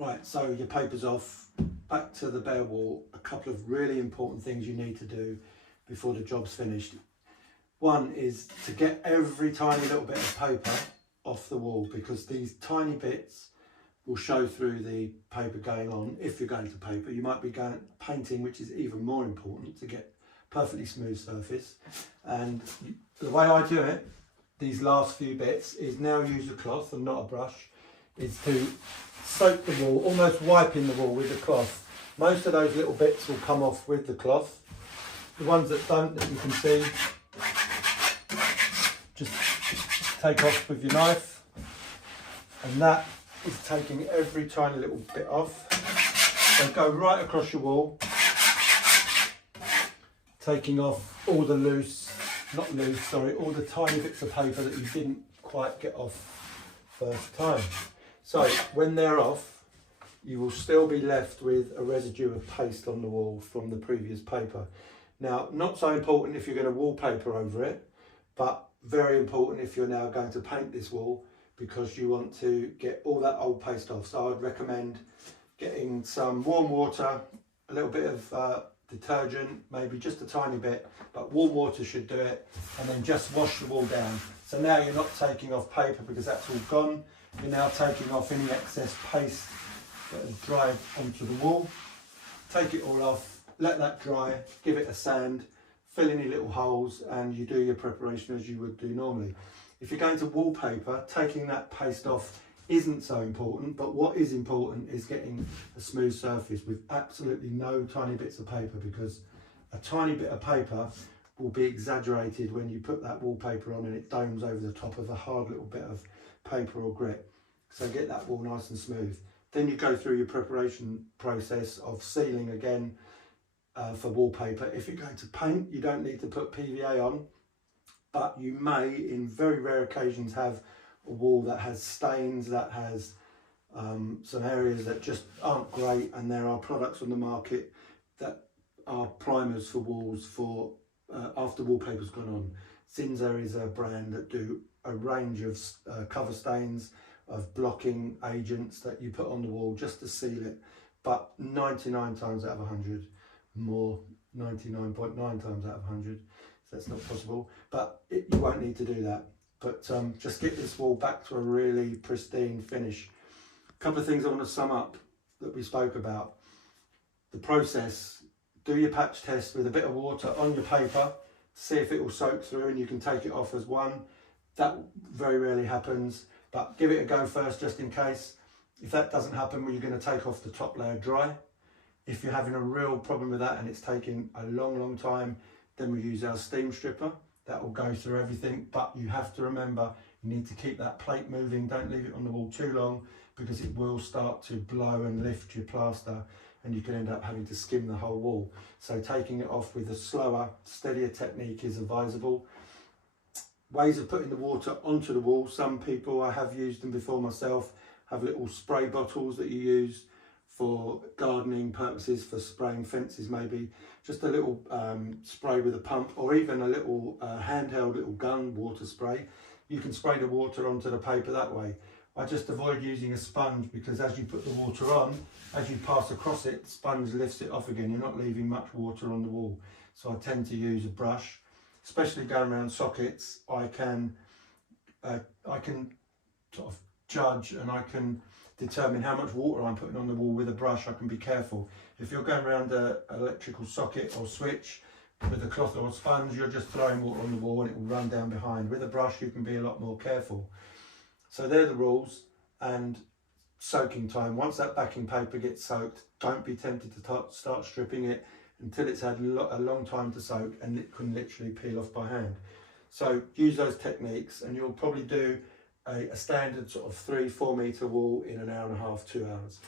Right, so your paper's off, back to the bare wall. A couple of really important things you need to do before the job's finished. One is to get every tiny little bit of paper off the wall, because these tiny bits will show through the paper going on. If you're going to paper, you might be going painting, which is even more important to get perfectly smooth surface. And the way I do it, these last few bits, is now use a cloth and not a brush, is to soak the wall, almost wiping the wall with the cloth. Most of those little bits will come off with the cloth. The ones that don't, that you can see, just take off with your knife, and that is taking every tiny little bit off. So go right across your wall, taking off all the all the tiny bits of paper that you didn't quite get off first time. So when they're off, you will still be left with a residue of paste on the wall from the previous paper. Now, not so important if you're going to wallpaper over it, but very important if you're now going to paint this wall, because you want to get all that old paste off. So I'd recommend getting some warm water, a little bit of detergent, maybe just a tiny bit, but warm water should do it, and then just wash the wall down. So now you're not taking off paper because that's all gone. You're now taking off any excess paste that has dried onto the wall. Take it all off, let that dry, give it a sand, fill any little holes, and you do your preparation as you would do normally. If you're going to wallpaper, taking that paste off isn't so important, but what is important is getting a smooth surface with absolutely no tiny bits of paper, because a tiny bit of paper will be exaggerated when you put that wallpaper on and it domes over the top of a hard little bit of paper or grit. So get that wall nice and smooth. Then you go through your preparation process of sealing again for wallpaper. If you're going to paint, you don't need to put PVA on, but you may, in very rare occasions, have a wall that has stains, that has some areas that just aren't great, and there are products on the market that are primers for walls for after wallpaper's gone on. Zinza is a brand that do a range of cover stains, of blocking agents that you put on the wall just to seal it, but 99 times out of 100, more 99.9 times out of 100, so that's not possible, but you won't need to do that. But just get this wall back to a really pristine finish. A couple of things I want to sum up that we spoke about. The process: do your patch test with a bit of water on your paper, see if it will soak through and you can take it off as one. That very rarely happens, but give it a go first just in case. If that doesn't happen, well, you're going to take off the top layer dry. If you're having a real problem with that and it's taking a long time, then we use our steam stripper. That will go through everything, but you have to remember you need to keep that plate moving. Don't leave it on the wall too long, because it will start to blow and lift your plaster and you can end up having to skim the whole wall. So taking it off with a slower, steadier technique is advisable. Ways of putting the water onto the wall: some people, I have used them before myself, have little spray bottles that you use for gardening purposes, for spraying fences maybe. Just a little spray with a pump, or even a little handheld little gun water spray. You can spray the water onto the paper that way. I just avoid using a sponge, because as you put the water on, as you pass across it, the sponge lifts it off again. You're not leaving much water on the wall. So I tend to use a brush, especially going around sockets. I can sort of judge, and I can determine how much water I'm putting on the wall with a brush. I can be careful. If you're going around an electrical socket or switch with a cloth or a sponge, you're just throwing water on the wall and it will run down behind. With a brush, you can be a lot more careful. So they're the rules. And soaking time: once that backing paper gets soaked, don't be tempted to start stripping it until it's had a long time to soak, and it can literally peel off by hand. So use those techniques and you'll probably do a standard sort of 3-4 metre wall in an hour and a half, 2 hours.